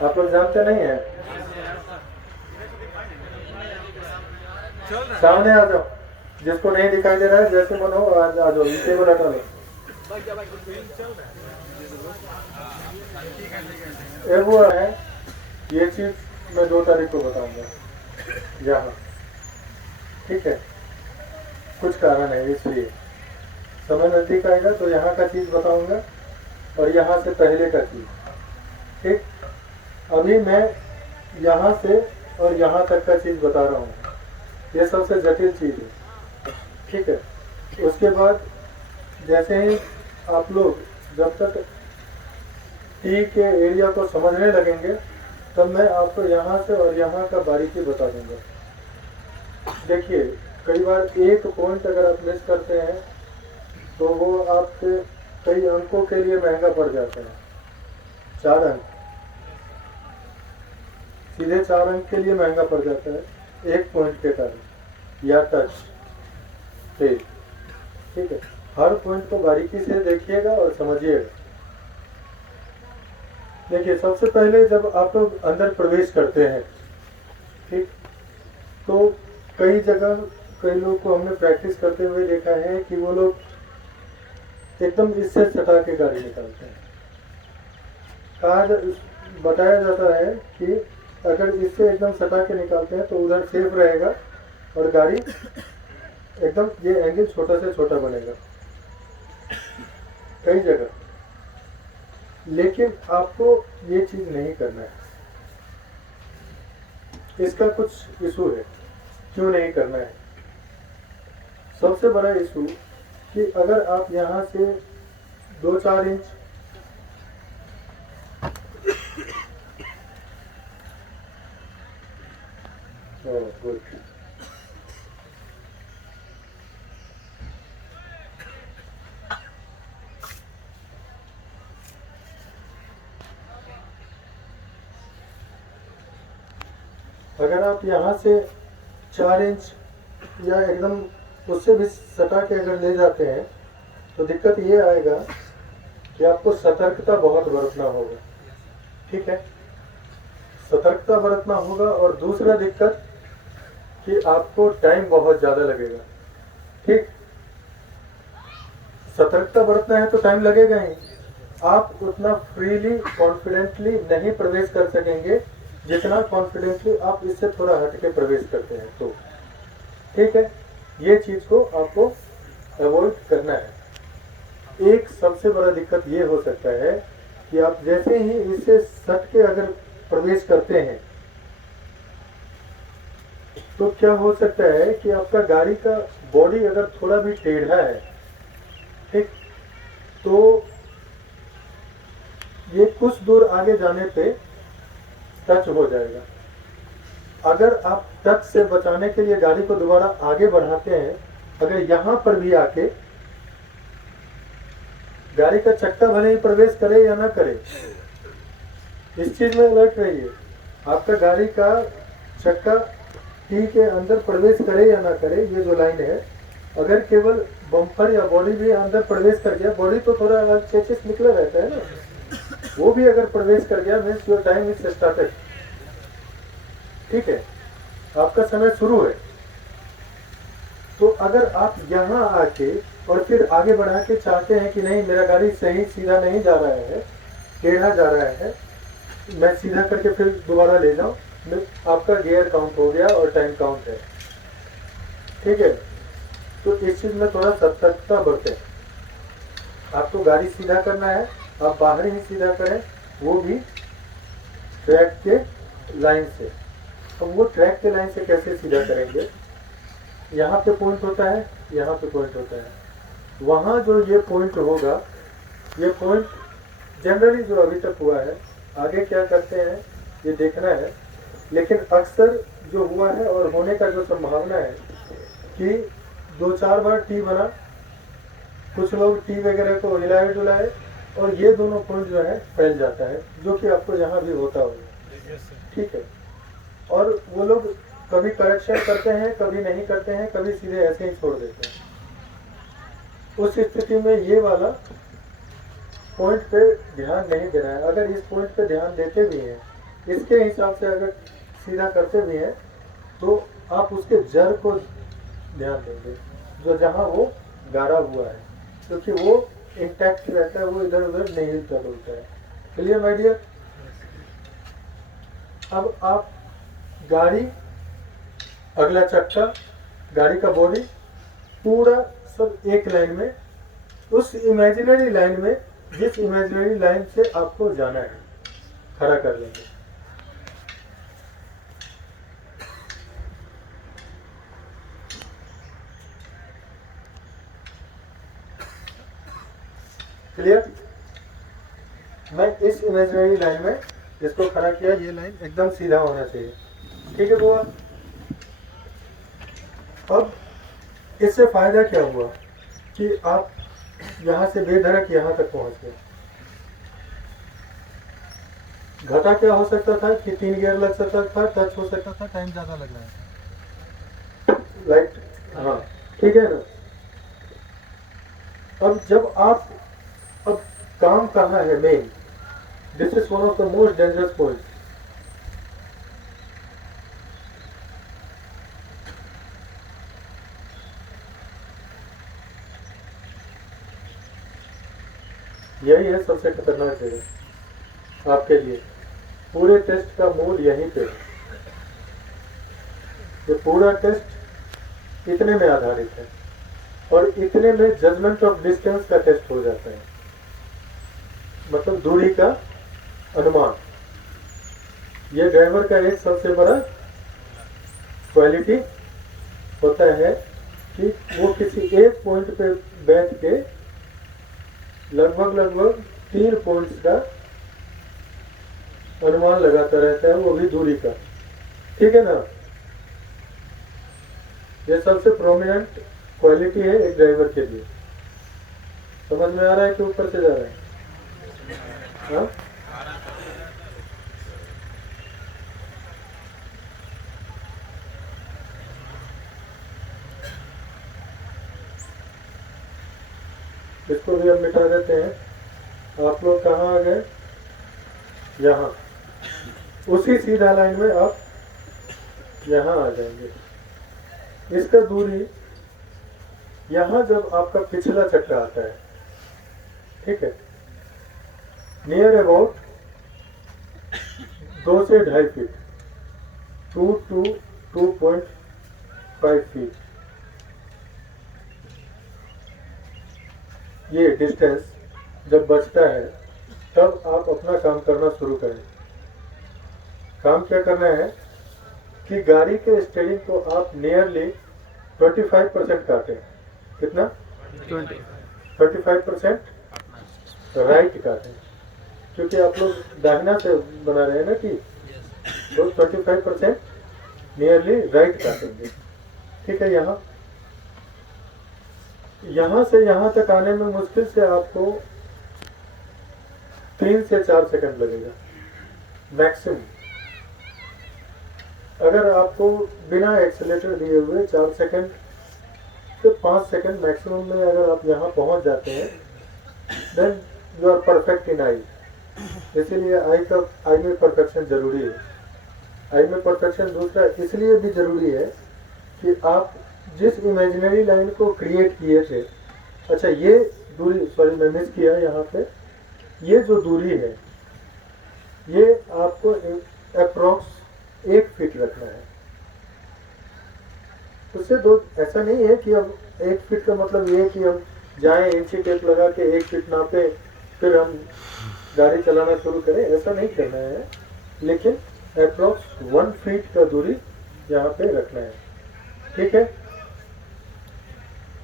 आप लोग जानते नहीं हैं? सामने आ जाओ, जिसको नहीं दिखाई दे रहा है जैसे मन हो आ जाओ, टेबल हटा लो। एक वो है, ये चीज मैं 2 तारीख को बताऊंगा यहाँ, ठीक है? कुछ कारण है इसलिए समय नजदीक आएगा तो यहाँ का चीज बताऊंगा और यहाँ से पहले का चीज, ठीक? अभी मैं यहाँ से और यहाँ तक का चीज बता रहा हूँ, ये सबसे जटिल चीज है, ठीक है? उसके बाद जैसे ही आप लोग जब तक टी के एरिया को समझने लगेंगे तब मैं आपको यहाँ से और यहाँ का बारीकी बता दूंगा। देखिए, कई बार एक पॉइंट अगर आप मिस करते हैं तो वो आपके कई अंकों के लिए महंगा पड़ जाता है। 4 अंक, सीधे 4 अंक के लिए महंगा पड़ जाता है एक पॉइंट के कारण, या टच फेल, ठीक है? हर पॉइंट को बारीकी से देखिएगा और समझिएगा। देखिए, सबसे पहले जब आप लोग अंदर प्रवेश करते हैं, ठीक, तो कई जगह कई लोग को हमने प्रैक्टिस करते हुए देखा है कि वो लोग एकदम इससे सटा के गाड़ी निकालते हैं। बताया जाता है कि अगर इससे एकदम सटा के निकालते हैं तो उधर सेफ रहेगा और गाड़ी एकदम ये एंगल छोटा से छोटा बनेगा कई जगह। लेकिन आपको ये चीज नहीं करना है, इसका कुछ इशू है। क्यों नहीं करना है? सबसे बड़ा इशू कि अगर आप यहाँ से 2-4 इंच गुड, अगर आप यहाँ से 4 इंच या एकदम उससे भी सटा के अगर ले जाते हैं तो दिक्कत ये आएगा कि आपको सतर्कता बहुत बरतना होगा, ठीक है? सतर्कता बरतना होगा। और दूसरा दिक्कत कि आपको टाइम बहुत ज़्यादा लगेगा, ठीक? सतर्कता बरतना है तो टाइम लगेगा ही। आप उतना फ्रीली कॉन्फिडेंटली नहीं प्रवेश कर सकेंगे जितना कॉन्फिडेंटली आप इससे थोड़ा हट के प्रवेश करते हैं तो, ठीक है? ये चीज़ को आपको अवॉइड करना है। एक सबसे बड़ा दिक्कत ये हो सकता है कि आप जैसे ही इससे सट के अगर प्रवेश करते हैं तो क्या हो सकता है कि आपका गाड़ी का बॉडी अगर थोड़ा भी टेढ़ा है, ठीक, तो ये कुछ दूर आगे जाने पे टच हो जाएगा। अगर आप टच से बचाने के लिए गाड़ी को दोबारा आगे बढ़ाते हैं, अगर यहाँ पर भी आके गाड़ी का चक्का भले ही प्रवेश करे या ना करे, इस चीज में अलर्ट रहिए। आपका गाड़ी का चक्का टी के अंदर प्रवेश करे या ना करे, ये जो लाइन है, अगर केवल बम्पर या बॉडी भी अंदर प्रवेश कर गया, बॉडी तो थोड़ा चेचिस निकला रहता है ना, वो भी अगर प्रवेश कर गया means your time is started, ठीक है? आपका समय शुरू है। तो अगर आप यहाँ आके और फिर आगे बढ़ा के चाहते हैं कि नहीं मेरा गाड़ी सही सीधा नहीं जा रहा है, टेढ़ा जा रहा है, मैं सीधा करके फिर दोबारा ले जाऊँ, आपका गियर काउंट हो गया और टाइम काउंट है, ठीक है? तो इस चीज में थोड़ा सतर्कता बरतें। आपको गाड़ी सीधा करना है, आप बाहर ही सीधा करें, वो भी ट्रैक के लाइन से। अब वो ट्रैक के लाइन से कैसे सीधा करेंगे? यहाँ पे पॉइंट होता है, यहाँ पे पॉइंट होता है, वहाँ जो ये पॉइंट होगा, ये पॉइंट जनरली जो अभी तक हुआ है, आगे क्या करते हैं ये देखना है। लेकिन अक्सर जो हुआ है और होने का जो संभावना है कि 2-4 बार टी बना, कुछ लोग टी वगैरह को हिलाए डुलाए और ये दोनों पॉइंट जो है फैल जाता है, जो कि आपको यहाँ भी होता होगा, ठीक है? और वो लोग कभी करेक्शन करते हैं, कभी नहीं करते हैं, कभी सीधे ऐसे ही छोड़ देते हैं। उस स्थिति में ये वाला पॉइंट पे ध्यान नहीं देना है। अगर इस पॉइंट पे ध्यान देते भी हैं इसके हिसाब से अगर सीधा करते भी हैं तो आप उसके जड़ को ध्यान देंगे, जो जहाँ वो गाड़ा हुआ है, क्योंकि वो इंटैक्ट रहता है, वो इधर उधर नहीं टूटता है। Clear my dear? अब आप गाड़ी, अगला चक्का, गाड़ी का बॉडी पूरा सब एक लाइन में, उस इमेजिनरी लाइन में, जिस इमेजिनरी लाइन से आपको जाना है, खड़ा कर लेंगे। क्लियर? मैं इस इमेजिनरी लाइन में जिसको खड़ा किया, ये लाइन एकदम सीधा होना चाहिए। ठीक है बुआ? अब इससे फायदा क्या हुआ कि आप यहाँ से बेधड़क यहाँ तक पहुँच गए। घटा क्या हो सकता था कि 3 गियर लग सकता था, टच हो सकता था, टाइम ज़्यादा लग रहा था। लाइट, हाँ ठीक है ना। अब जब आप, अब काम कहाँ है main, this is one of the most dangerous point. यही है सबसे खतरनाक जगह आपके लिए। पूरे टेस्ट का मूल यहीं पे है। ये पूरा टेस्ट इतने में आधारित है, और इतने में जजमेंट ऑफ डिस्टेंस का टेस्ट हो जाता है, मतलब दूरी का अनुमान। ये ड्राइवर का एक सबसे बड़ा क्वालिटी होता है कि वो किसी एक पॉइंट पे बैठ के लगभग 3 पॉइंट्स का अनुमान लगाता रहता है, वो भी दूरी का। ठीक है ना? ये सबसे प्रोमिनेंट क्वालिटी है एक ड्राइवर के लिए। समझ में आ रहा है कि ऊपर से जा रहा है? हाँ? इसको भी अब मिटा देते हैं। आप लोग कहाँ आ गए? यहाँ। उसी सीधा लाइन में आप यहाँ आ जाएंगे। इसका दूरी यहाँ जब आपका पिछला चक्का आता है, ठीक है, नियर अबाउट 2 से 2.5 फीट, 2 to 2.5 फीट, ये डिस्टेंस जब बचता है तब आप अपना काम करना शुरू करें। काम क्या करना है कि गाड़ी के स्टीयरिंग को आप नियरली 25% काटें। कितना? 25% राइट काटें, क्योंकि आप लोग दाहिना से बना रहे हैं ना कि, तो 25% नियरली राइट काटेंगे। ठीक है? यहाँ से यहाँ तक आने में मुश्किल से आपको 3 से 4 सेकंड लगेगा मैक्सिमम। अगर आपको बिना एक्सीलेटर दिए हुए 4 सेकंड से 5 सेकंड मैक्सिमम में अगर आप यहाँ पहुँच जाते हैं, then you are perfect in AI. इसीलिए आई में परफेक्शन जरूरी है। आई में परफेक्शन दूसरा इसलिए भी जरूरी है कि आप जिस इमेजिनरी लाइन को क्रिएट किए थे, अच्छा ये दूरी, सॉरी मैं मिस किया यहाँ पे, ये जो दूरी है ये आपको अप्रोक्स 1 फीट रखना है। उससे दो, ऐसा नहीं है कि अब 1 फीट का मतलब ये है कि हम जाएं इंची टेप लगा के 1 फीट नापे फिर हम गाड़ी चलाना शुरू करें, ऐसा नहीं करना है। लेकिन अप्रोक्स 1 फीट का दूरी यहाँ पे रखना है। ठीक है?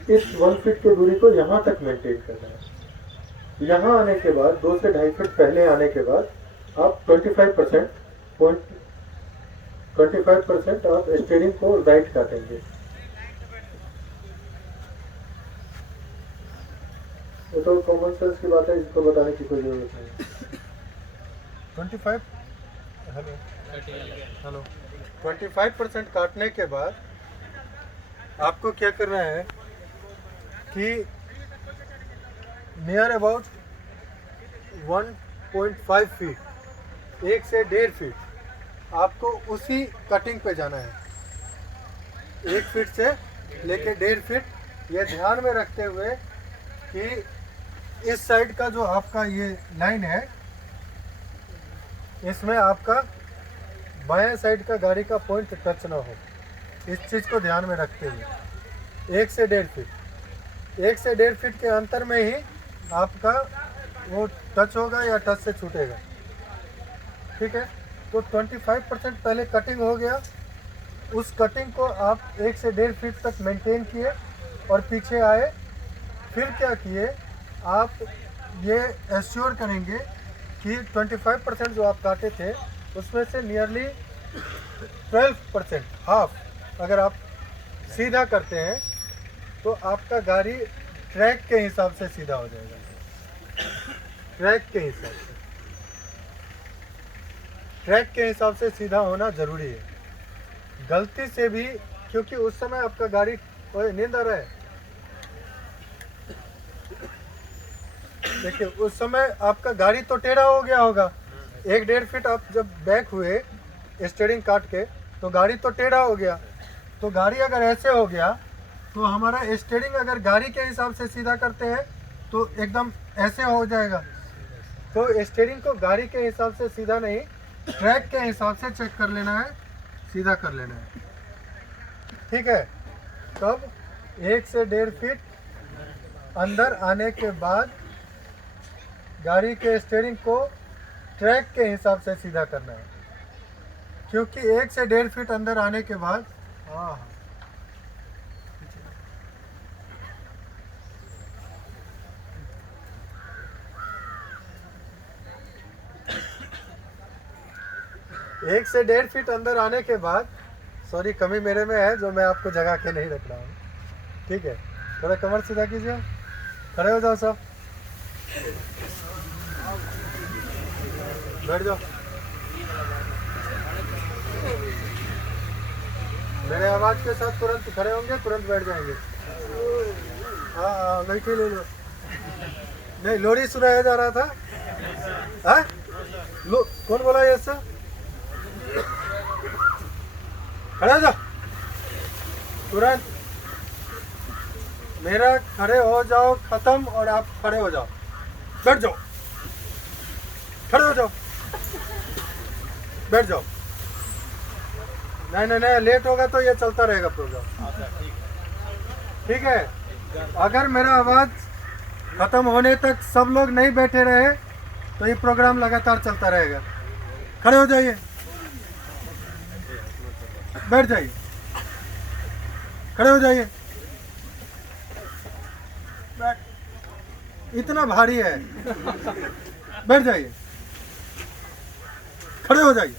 इस 1 फीट की दूरी को यहाँ तक मेंटेन करना है। यहाँ आने के बाद 2 से 2.5 फीट पहले आने के बाद आप 25% आप स्टीयरिंग को राइट काटेंगे। वो तो कॉमन सेंस की बात है, इसको बताने की कोई जरूरत नहीं। 25% काटने के बाद आपको क्या करना है कि नियर अबाउट 1.5 फीट, 1 से 1.5 फीट आपको उसी कटिंग पे जाना है, 1 फीट से लेके 1.5 फीट, ये ध्यान में रखते हुए कि इस साइड का जो आपका ये लाइन है, इसमें आपका बाएं साइड का गाड़ी का पॉइंट टच ना हो, इस चीज़ को ध्यान में रखते हुए 1 से 1.5 फीट, 1 से 1.5 फीट के अंतर में ही आपका वो टच होगा या टच से छूटेगा। ठीक है, तो 25% पहले कटिंग हो गया, उस कटिंग को आप 1 से 1.5 फीट तक मेंटेन किए और पीछे आए। फिर क्या किए, आप ये एश्योर करेंगे कि 25% जो आप काटे थे उसमें से नियरली 12%, हाफ अगर आप सीधा करते हैं तो आपका गाड़ी ट्रैक के हिसाब से सीधा हो जाएगा, ट्रैक के हिसाब से, ट्रैक के हिसाब से सीधा होना ज़रूरी है। गलती से भी, क्योंकि उस समय आपका गाड़ी, ओए नींद आ रहा है, देखिए उस समय आपका गाड़ी तो टेढ़ा हो गया होगा, 1-1.5 फीट आप जब बैक हुए स्टीयरिंग काट के तो गाड़ी तो टेढ़ा हो गया। तो गाड़ी अगर ऐसे हो गया तो हमारा स्टीयरिंग अगर गाड़ी के हिसाब से सीधा करते हैं तो एकदम ऐसे हो जाएगा। तो स्टीयरिंग को गाड़ी के हिसाब से सीधा नहीं, ट्रैक के हिसाब से चेक कर लेना है, सीधा कर लेना है। ठीक है, तब 1 से 1.5 फीट अंदर आने के बाद गाड़ी के स्टीयरिंग को ट्रैक के हिसाब से सीधा करना है, क्योंकि 1 से 1.5 फीट अंदर आने के बाद एक से 1.5 फीट अंदर आने के बाद, सॉरी कमी मेरे में है जो मैं आपको जगा के नहीं रख रहा हूँ। ठीक है, थोड़ा कमर सीधा कीजिए, खड़े हो जाओ सब, बैठ जाओ। मेरे आवाज़ के साथ तुरंत खड़े होंगे, तुरंत बैठ जाएंगे। हाँ बैठे ले लो। नहीं, लोरी सुनाया जा रहा था। हाँ, कौन बोला ये सर? खड़े हो जाओ तुरंत, मेरा खड़े हो जाओ खत्म और आप खड़े हो जाओ, बैठ जाओ, खड़े हो जाओ, बैठ जाओ। नहीं नहीं नहीं, लेट होगा तो ये चलता रहेगा प्रोग्राम। ठीक है, अगर मेरा आवाज खत्म होने तक सब लोग नहीं बैठे रहे तो ये प्रोग्राम लगातार चलता रहेगा। खड़े हो जाइए, बैठ जाइए, खड़े हो जाइए, इतना भारी है, बैठ जाइए, खड़े हो जाइए,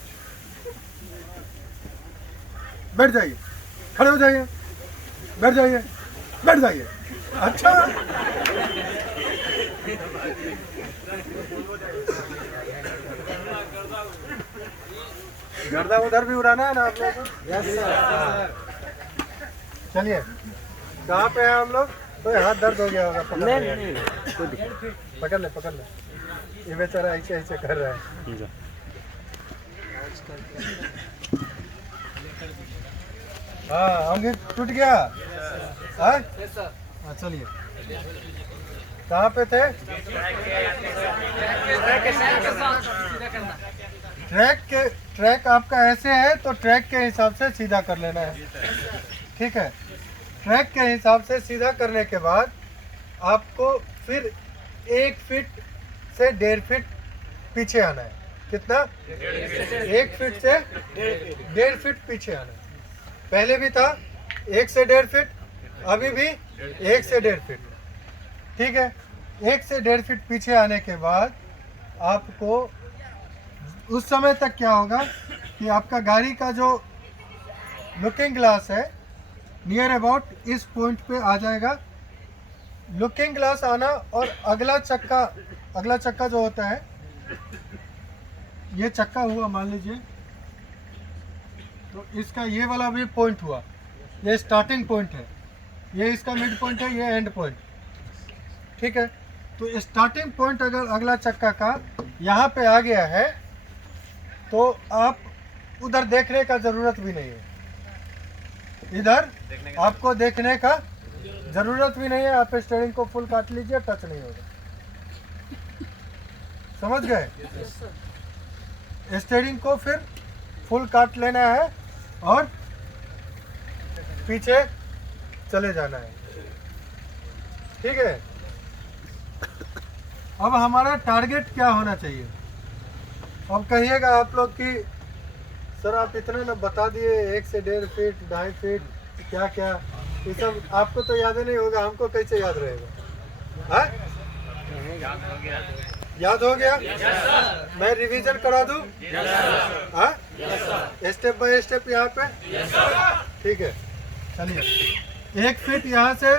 बैठ जाइए, खड़े हो जाइए, बैठ जाइए, बैठ जाइए। अच्छा, गर्दा उधर भी उड़ाना है ना आप लोगों को? Yes sir. चलिए, कहाँ पे हैं हम लोग? तो हाथ दर्द हो गया होगा, पकड़ ले, पकड़ ले। ये बेचारा ऐसे ऐसे कर रहा है। हाँ, अंगी टूट गया। हाँ, चलिए, कहाँ पे थे? ट्रैक आपका ऐसे है तो ट्रैक के हिसाब से सीधा कर लेना है। ठीक है, ट्रैक के हिसाब से सीधा करने के बाद आपको फिर 1 फीट से 1.5 फीट पीछे आना है। कितना? 1 फीट से 1.5 फीट पीछे आना है। पहले भी था 1 से 1.5 फीट, अभी भी 1 से 1.5 फीट। ठीक है, 1 से 1.5 फीट पीछे आने के बाद आपको उस समय तक क्या होगा कि आपका गाड़ी का जो लुकिंग ग्लास है नियर अबाउट इस पॉइंट पे आ जाएगा। लुकिंग ग्लास आना और अगला चक्का जो होता है, ये चक्का हुआ मान लीजिए, तो इसका ये वाला भी पॉइंट हुआ, ये स्टार्टिंग पॉइंट है, ये इसका मिड पॉइंट है, ये एंड पॉइंट। ठीक है, तो स्टार्टिंग पॉइंट अगर अगला चक्का का यहाँ पे आ गया है तो आप उधर देखने का जरूरत भी नहीं है, इधर आपको देखने का जरूरत भी नहीं है। आप स्टीयरिंग को फुल काट लीजिए, टच नहीं होगा। समझ गए? स्टीयरिंग को फिर फुल काट लेना है और पीछे चले जाना है। ठीक है, अब हमारा टारगेट क्या होना चाहिए? अब कहिएगा आप लोग कि सर आप इतना ना बता दिए, 1 से 1.5 फीट 2.5 फीट क्या क्या, ये सब आपको तो याद ही नहीं होगा, हमको कैसे याद रहेगा? हाँ? याद हो गया? मैं रिवीजन करा दूं? हाँ? स्टेप बाय स्टेप यहाँ पे? ठीक है, चलिए 1 फीट यहाँ से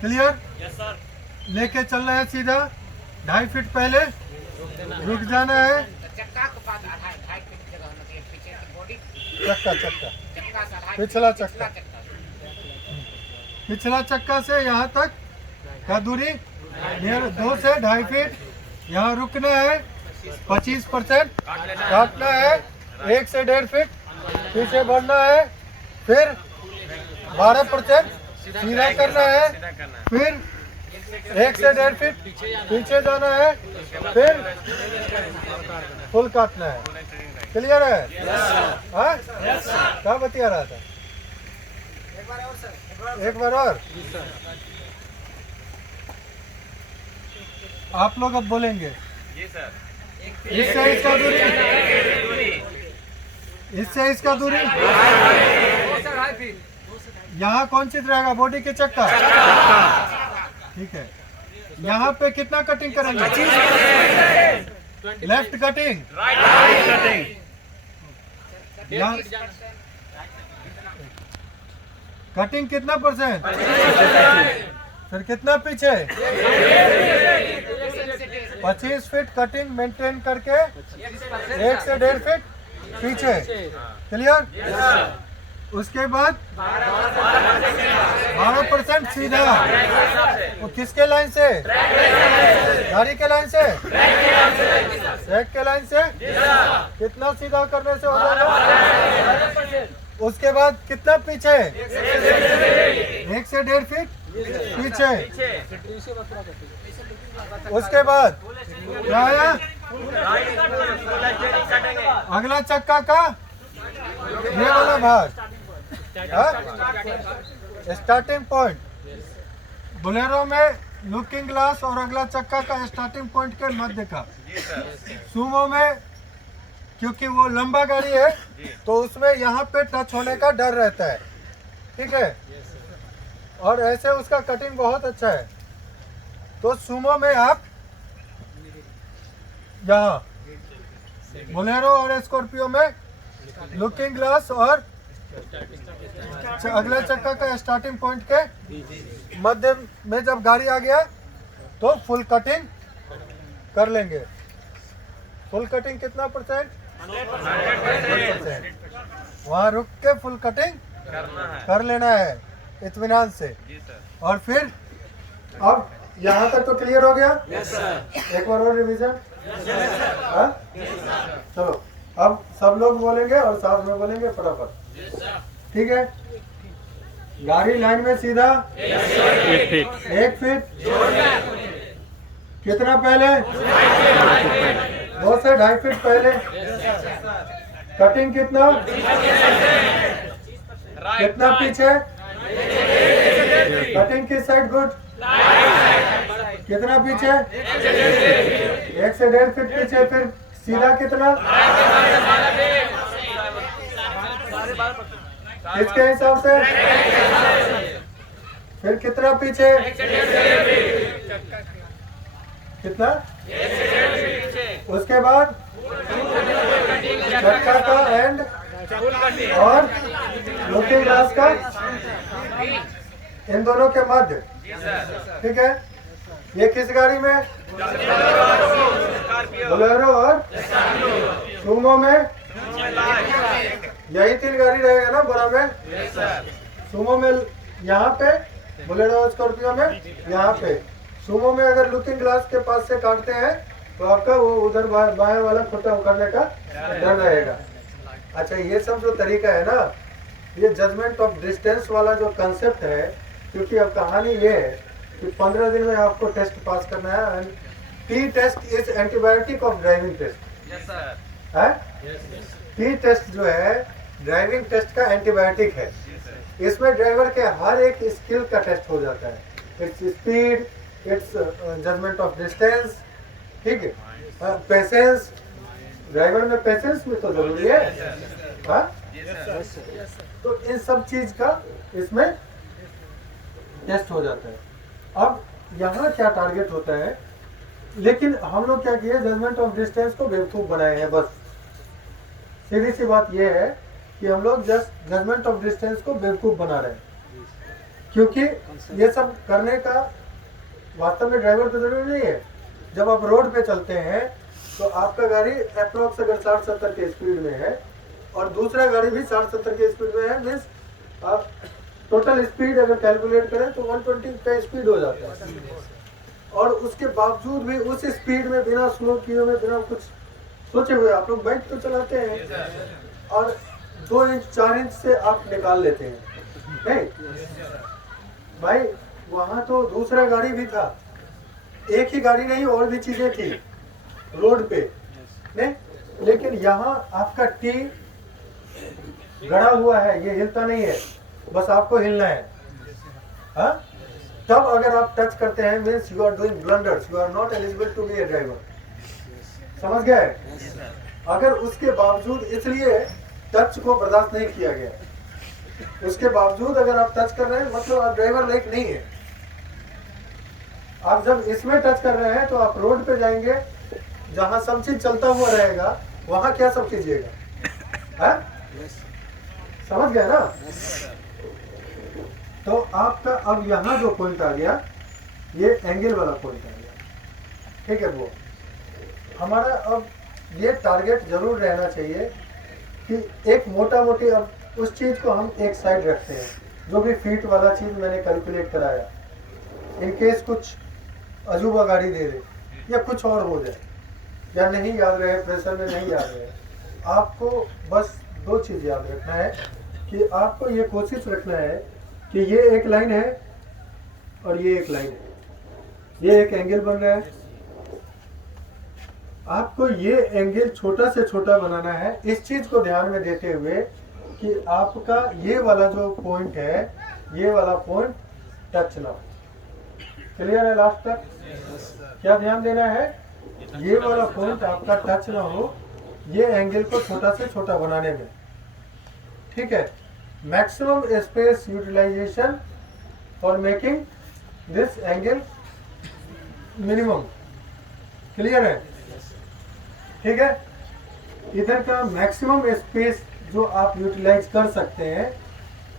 क्लियर लेके चलना है सीधा। 2.5 फीट पहले रुक जाना है। चक्का पिछला चक्का से यहाँ तक का दूरी 2 से 2.5 फीट। यहाँ रुकना है, 25% काटना है, 1 से 1.5 फीट पीछे बढ़ना है, फिर 12% सीधा करना है, फिर 1 से 1.5 फीट पीछे जाना है, फिर फुल काटना है। क्लियर है? हाँ? क्या बतिया रहा था? एक बार और आप लोग अब बोलेंगे। इससे इसका दूरी, इससे इसका दूरी यहाँ कौन सी रहेगा? बॉडी के चक्का। ठीक है, यहाँ पे कितना कटिंग करेंगे? Left cutting, right cutting. Cutting कितना % फिर कितना पीछे? 25 फीट कटिंग मेंटेन करके 1 से 1.5 फीट पीछे। क्लियर? उसके बाद 12% सीधा। वो किसके लाइन से? गाड़ी के लाइन से, ट्रैक के लाइन से। कितना सीधा करने से हो जाएगा? उसके बाद कितना पीछे? 1 से 1.5 फीट पीछे। उसके बाद क्या आया? अगला चक्का का ये वाला भाग, स्टार्टिंग पॉइंट। बोलेरो में लुकिंग ग्लास और अगला चक्का का स्टार्टिंग पॉइंट के मध्य का। सुमो में क्योंकि वो लंबा गाड़ी है तो उसमें यहाँ पे टच होने का डर रहता है। ठीक है, और ऐसे उसका कटिंग बहुत अच्छा है। तो सुमो में आप यहाँ, बोलेरो और स्कॉर्पियो में लुकिंग ग्लास और अगला चक्का का स्टार्टिंग पॉइंट के मध्य में जब गाड़ी आ गया तो फुल कटिंग कर लेंगे। फुल कटिंग कितना %? 100%। वहाँ रुक के फुल कटिंग कर लेना है इत्मीनान से। और फिर अब यहाँ तक तो क्लियर हो गया? एक बार और रिवीजन। चलो अब सब लोग बोलेंगे और साथ में बोलेंगे फटाफट। ठीक है, गाड़ी लाइन में सीधा 1 फीट कितना पहले? 2 से 2.5 फीट पहले। कटिंग कितना? कितना पीछे? कटिंग किस साइड? गुड। कितना पीछे? 1 से 1.5 फीट पीछे। फिर सीधा कितना? किसके हिसाब से? फिर कितना पीछे? कितना? उसके बाद चक्का का एंड और लुकिंग ग्लास का इन दोनों के मध्य। ठीक है, ये किस गाड़ी में? बोलेरो और सुमो में यही 3 गाड़ी रहेगा ना बड़ा में। सुमो में यहाँ पे, बोलेरो और स्कॉर्पियो में यहाँ पे। सुमो में अगर लुकिंग ग्लास के पास से काटते हैं तो आपका वो उधर बाएं वाला खुट्टा उखड़ने का डर रहेगा। अच्छा, ये सब जो तरीका है ना, ये जजमेंट ऑफ डिस्टेंस वाला जो कंसेप्ट है, क्योंकि अब कहानी ये है कि 15 दिन में आपको टेस्ट पास करना है। And T test is antibiotic of driving test. Yes sir. है यस यस टी टेस्ट जो है ड्राइविंग टेस्ट का एंटीबायोटिक है। इसमें ड्राइवर के हर एक स्किल का टेस्ट हो जाता है, it's speed, it's judgment of distance, ठीक है, पेशेंस। ड्राइवर में पेशेंस भी तो जरूरी है। हाँ, तो इन सब चीज का इसमें टेस्ट हो जाता है। अब यहाँ क्या टारगेट होता है, लेकिन हम लोग क्या किए, जजमेंट ऑफ डिस्टेंस को बेवकूफ बनाए हैं। बस सीधी सी बात यह है कि हम लोग जस्ट जजमेंट ऑफ डिस्टेंस को बेवकूफ बना रहे हैं, क्योंकि ये सब करने का वास्तव में ड्राइवर तो जरूरी नहीं है। जब आप रोड पे चलते हैं तो आपका गाड़ी अप्रोक्स अगर 60-70 के स्पीड में है और दूसरा गाड़ी भी 60-70 के स्पीड में है, मीन्स आप टोटल स्पीड अगर कैलकुलेट करें तो 120 का स्पीड हो जाता है। और उसके बावजूद भी उस स्पीड में बिना स्लो किए हुए, बिना कुछ सोचे हुए आप लोग बाइक तो चलाते हैं और 2 इंच 4 इंच से आप निकाल लेते हैं। नहीं भाई, वहां तो दूसरा गाड़ी भी था, एक ही गाड़ी नहीं और भी चीजें थी रोड पे, नहीं, लेकिन यहाँ आपका टी गड़ा हुआ है, ये हिलता नहीं है, बस आपको हिलना है। हाँ, तब अगर आप टच करते हैं means you are doing blunders, you are not eligible to be a driver. समझ गए? अगर उसके बावजूद, इसलिए टच को बर्दाश्त नहीं किया गया, उसके बावजूद अगर आप टच कर रहे हैं मतलब आप ड्राइवर लाइक नहीं है। आप जब इसमें टच कर रहे हैं तो आप रोड पे जाएंगे जहां सब चीज चलता हुआ रहेगा, वहां क्या सब कीजिएगा? है? समझ गए ना? तो आपका अब यहाँ जो पॉइंट आ गया, ये एंगल वाला पॉइंट आ गया, ठीक है। वो हमारा अब ये टारगेट जरूर रहना चाहिए कि एक मोटा मोटी, अब उस चीज को हम एक साइड रखते हैं, जो भी फीट वाला चीज मैंने कैलकुलेट कराया, इनकेस कुछ अजूबा गाड़ी दे दे या कुछ और हो जाए या नहीं याद रहे, प्रेशर में नहीं याद रहे, आपको बस 2 चीज याद रखना है कि आपको ये कोशिश रखना है कि ये एक लाइन है और ये एक लाइन है, ये एक एंगल बन रहा है, आपको ये एंगल छोटा से छोटा बनाना है। इस चीज को ध्यान में देते हुए कि आपका ये वाला जो पॉइंट है, ये वाला पॉइंट टच ना हो। क्लियर है लास्ट तक? क्या ध्यान देना है? ये वाला पॉइंट आपका टच ना हो, ये एंगल को छोटा से छोटा बनाने में, ठीक है। Maximum space utilisation for making this angle minimum. Clear है? ठीक है। इधर का मैक्सिमम स्पेस जो आप यूटिलाइज कर सकते हैं,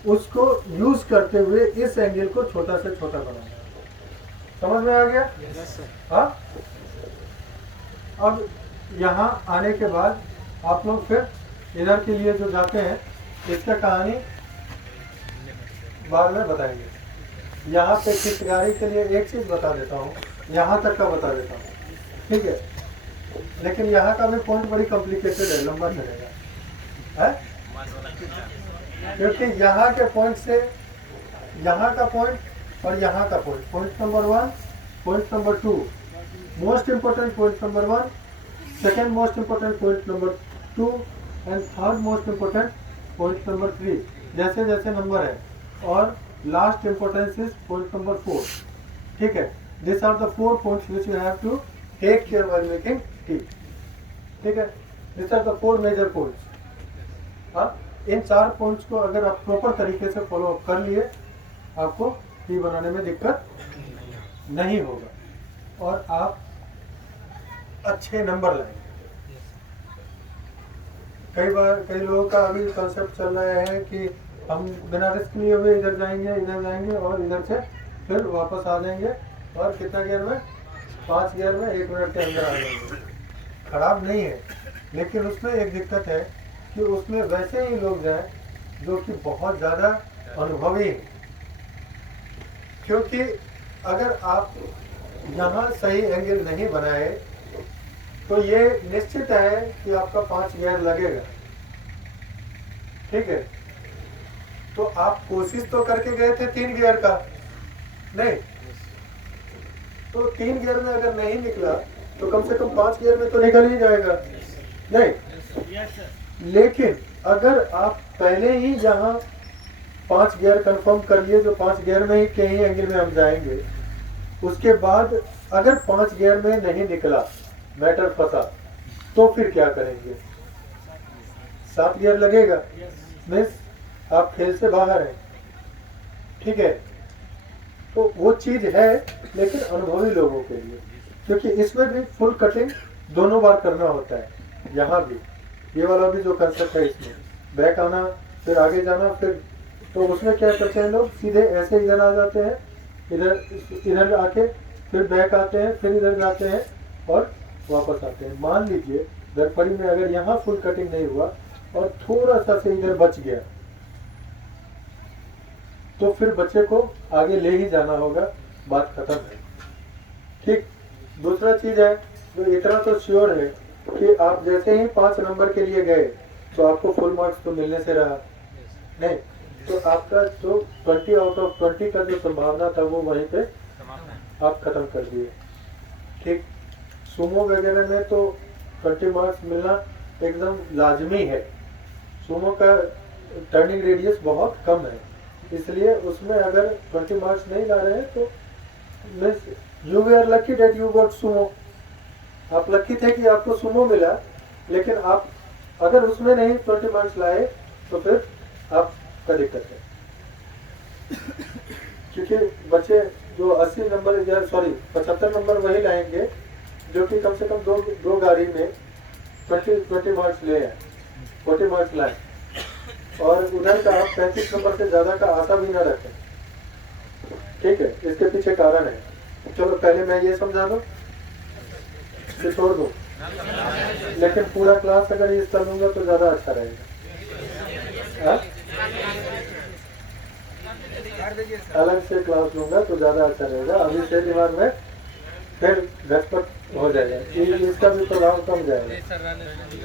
उसको यूज करते हुए इस एंगल को छोटा से छोटा बनाना है। समझ में आ गया? हाँ। अब यहाँ आने के बाद आप लोग फिर इधर के लिए जो जाते हैं, इसका कहानी बाद में बताएंगे। यहाँ पे चित्रकारी के लिए एक चीज बता देता हूँ, यहाँ तक का बता देता हूँ, ठीक है। लेकिन यहाँ का भी पॉइंट बड़ी कॉम्प्लिकेटेड है, लंबा चलेगा है, क्योंकि यहाँ के पॉइंट से यहाँ का पॉइंट और यहाँ का point, point number 1, point number 2, most important point number 1, second most important point number 2 and third most important point number 3, जैसे जैसे नंबर है, और last importance is point number 4, ठीक है। This are the 4 points which you have to take care while making T, ठीक है। This are the 4 major points. हाँ, इन 4 पॉइंट्स को अगर आप प्रॉपर तरीके से फॉलो अप कर लिए, आपको टी बनाने में दिक्कत नहीं होगा और आप अच्छे नंबर लाएंगे। कई लोगों का अभी कंसेप्ट चल रहा है कि हम बिना रिस्क लिए हुए इधर जाएंगे और इधर से फिर वापस आ जाएंगे और कितना गियर में, 5 गियर में 1 मिनट के अंदर आ जाएंगे। खराब नहीं है, लेकिन उसमें एक दिक्कत है कि उसमें वैसे ही लोग जाएं जो कि बहुत ज़्यादा अनुभवी हैं, क्योंकि अगर आप यहाँ सही एंगल नहीं बनाए तो ये निश्चित है कि आपका 5 गियर लगेगा, ठीक है, तो आप कोशिश तो करके गए थे 3 गियर का, नहीं तो 3 गियर में अगर नहीं निकला तो कम से कम 5 गियर में तो निकल ही जाएगा, नहीं। लेकिन अगर आप पहले ही यहाँ 5 गियर कंफर्म कर लिए, जो 5 गियर में ही कहीं एंगल में हम जाएंगे, उसके बाद अगर 5 गियर में नहीं निकला, मैटर फंसा, तो फिर क्या करेंगे? 7 गियर लगेगा, मीन्स आप खेल से बाहर हैं, ठीक है। तो वो चीज है, लेकिन अनुभवी लोगों के लिए, क्योंकि इसमें भी फुल कटिंग दोनों बार करना होता है। यहाँ भी ये वाला भी जो कंसेप्ट है, इसमें बैक आना फिर आगे जाना, फिर तो उसमें क्या करते हैं लोग, सीधे ऐसे इधर आ जाते हैं, इधर आके फिर बैक आते हैं, फिर इधर जाते हैं और वापस आते हैं। मान लीजिए दरपड़ी में अगर यहाँ फुल कटिंग नहीं हुआ और थोड़ा सा से इधर बच गया, तो फिर बच्चे को आगे ले ही जाना होगा, बात खत्म है, ठीक। दूसरा चीज है, जो इतना तो श्योर है कि आप जैसे ही 5 नंबर के लिए गए तो आपको फुल मार्क्स तो मिलने से रहा नहीं, तो आपका जो 20 आउट ऑफ 20 का जो संभावना था वो वहीं पे आप खत्म कर दिए, ठीक। सुमो वगैरह में तो 20 मार्क्स मिलना एकदम लाजमी है। सुमो का टर्निंग रेडियस बहुत कम है, इसलिए उसमें अगर 20 मार्क्स नहीं ला रहे हैं तो you we are lucky that you got Sumo. आप लकी थे कि आपको सुमो मिला, लेकिन आप अगर उसमें नहीं 20 मार्क्स लाए तो फिर आपका दिक्कत है, क्योंकि बच्चे जो 80 नंबर या 75 नंबर वही लाएंगे जो कि कम से कम दो गाड़ी में 20 मार्क्स ले आए, 40 मार्क्स लाए, और उधर का आप 35 नंबर से ज्यादा का आशा भी ना रखें, ठीक है। इसके पीछे कारण है। चलो पहले मैं ये समझा दूं, फिर छोड़ दूं, लेकिन पूरा क्लास अगर ये लूंगा तो ज्यादा अच्छा रहेगा। अलग से क्लास लूंगा तो ज्यादा अच्छा रहेगा, अभी से दिमाग में फिर घटपट हो जाएगा, इसका भी प्रभाव कम जाएगा।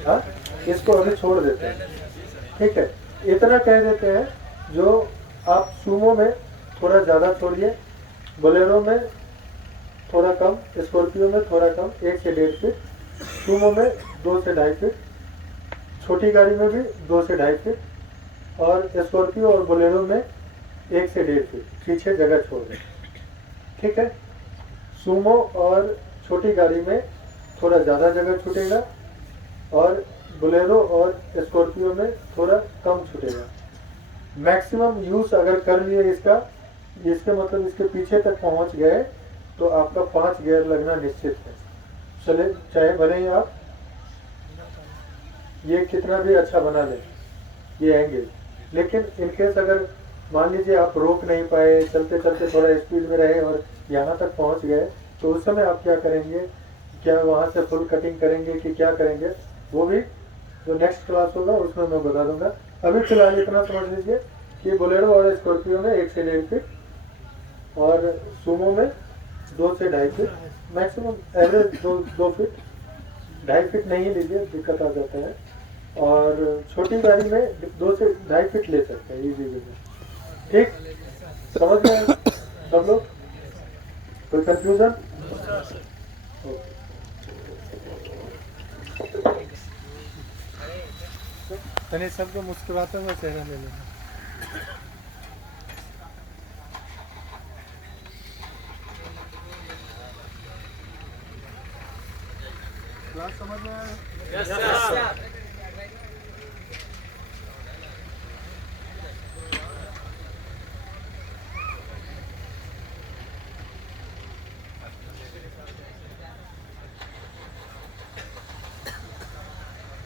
हाँ, इसको अभी छोड़ देते हैं, ठीक है। इतना कह देते हैं, जो आप सुमो में थोड़ा ज़्यादा छोड़िए, बोलेरो में थोड़ा कम, स्कॉर्पियो में थोड़ा कम, 1 से 1.5 फीट, सुमो में 2 से 2.5 फीट, छोटी गाड़ी में भी 2 से 2.5 फीट, और स्कॉर्पियो और बोलेरो में 1 से 1.5 फीट पीछे जगह छोड़ दें, ठीक है। सुमो और छोटी गाड़ी में थोड़ा ज़्यादा जगह छूटेगा, और बोलेरो और स्कॉर्पियो में थोड़ा कम छूटेगा। मैक्सिमम यूज अगर कर लिए इसका, इसके मतलब इसके पीछे तक पहुंच गए तो आपका 5 गियर लगना निश्चित है। चले, चाहे भले ही आप ये कितना भी अच्छा बना लें ये एंगल, लेकिन इनकेस अगर मान लीजिए आप रोक नहीं पाए, चलते चलते थोड़ा स्पीड में रहे और यहाँ तक पहुँच गए, तो उस समय आप क्या करेंगे? क्या वहाँ से फुल कटिंग करेंगे कि क्या करेंगे? वो भी जो नेक्स्ट क्लास होगा उसमें मैं बता दूंगा। अभी फिलहाल इतना समझ लीजिए कि बोलेरो और स्कॉर्पियो में 1 से 1.5 फीट और सुमो में 2 से 2.5 feet, maximum average 2 feet, 2.5 feet नहीं लीजिए, दिक्कत आ जाता है। और छोटी गाड़ी में 2 से 2.5 फीट ले सकते हैं इजीली, ठीक? समझ गए सब लोग? कोई कंफ्यूजन? तने सबको मुस्कुराते हुए चेहरा ले लेना। क्लास समझ में आया? Yes sir.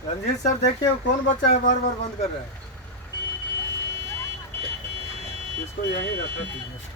रंजीत सर देखिए कौन बच्चा है बार बार बंद कर रहा है, इसको यहीं रखा कीजिए।